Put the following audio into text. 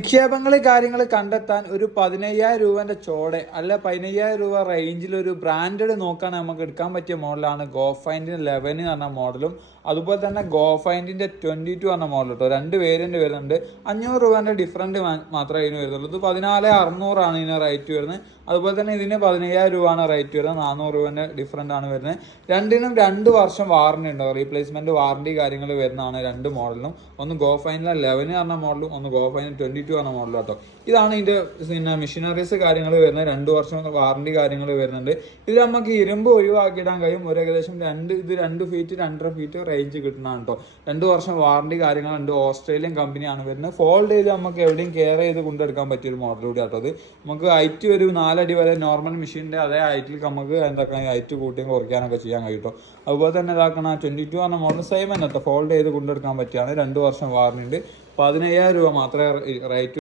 നിക്ഷേപങ്ങൾ കാര്യങ്ങൾ കണ്ടെത്താൻ ഒരു 15,000 രൂപന്റെ ചോടെ അല്ല 15,000 രൂപ റേഞ്ചിൽ ഒരു ബ്രാൻഡഡ് നോക്കാൻ നമുക്ക് എടുക്കാൻ പറ്റിയ മോഡലാണ് ഗോഫൈൻഡിന്റെ 11 എന്ന് പറഞ്ഞ മോഡലും അതുപോലെ തന്നെ ഗോഫൈൻഡിന്റെ 22 പറഞ്ഞ മോഡൽ കേട്ടോ. രണ്ട് വേരിയന്റ് വരുന്നുണ്ട്. 500 രൂപന്റെ ഡിഫറൻറ്റ് മാത്രമേ ഇതിന് വരുന്നുള്ളൂ. ഇത് 14,600 ഇതിന് റേറ്റ് വരുന്നത്. അതുപോലെ തന്നെ ഇതിന് 15,000 രൂപയാണ് റേറ്റ് വരുന്നത്. 400 രൂപന്റെ ഡിഫറൻറ്റ് ആണ് വരുന്നത്. രണ്ടിനും 2 വർഷം വാറണ്ടി ഉണ്ടാവും. റീപ്ലേസ്മെന്റ് വാറണ്ടി കാര്യങ്ങൾ വരുന്നതാണ് രണ്ട് മോഡലിനും. ഒന്ന് ഗോഫൈനിലെ 11 പറഞ്ഞ മോഡലും ഒന്ന് ഗോഫൈനിൽ 22 പറഞ്ഞ മോഡലും കേട്ടോ. ഇതാണ് ഇതിന്റെ പിന്നെ മെഷീനറീസ് കാര്യങ്ങൾ വരുന്നത്. 2 വർഷം വാറണ്ടി കാര്യങ്ങൾ വരുന്നുണ്ട്. ഇത് നമുക്ക് ഇരുമ്പ് ഒഴിവാക്കിയിടാൻ കഴിയും. ഒരു ഏകദേശം 2 ഫീറ്റ് 2.5 ഫീറ്റ് റേഞ്ച് കിട്ടുന്നതാണ് കേട്ടോ. 2 വർഷം വാറണ്ടി കാര്യങ്ങളുണ്ട്. ഓസ്ട്രേലിയൻ കമ്പനിയാണ് വരുന്നത്. ഫോൾഡ് ചെയ്ത് നമുക്ക് എവിടെയും കെയർ ചെയ്ത് കൊണ്ടെടുക്കാൻ പറ്റിയ ഒരു മോഡൽ കൂടി കേട്ടോ. അത് നമുക്ക് ഹൈറ്റ് ഒരു 4 അടി വരെ നോർമൽ മെഷീൻ്റെ അതേ ഹൈറ്റിൽ നമുക്ക് എന്താക്കാൻ ഹൈറ്റ് കൂട്ടിയും കുറയ്ക്കാനൊക്കെ ചെയ്യാൻ കഴിയും കേട്ടോ. അതുപോലെ തന്നെ ഇതാക്കണം 22 പറഞ്ഞ മോഡൽ സെയിം തന്നെ കേട്ടോ. ഫോൾഡ് ചെയ്ത് കൊണ്ടെടുക്കാൻ പറ്റിയാണ്. 2 വർഷം വാറണ്ടി ഉണ്ട്. 15,000 രൂപ മാത്രമേ റേറ്റ്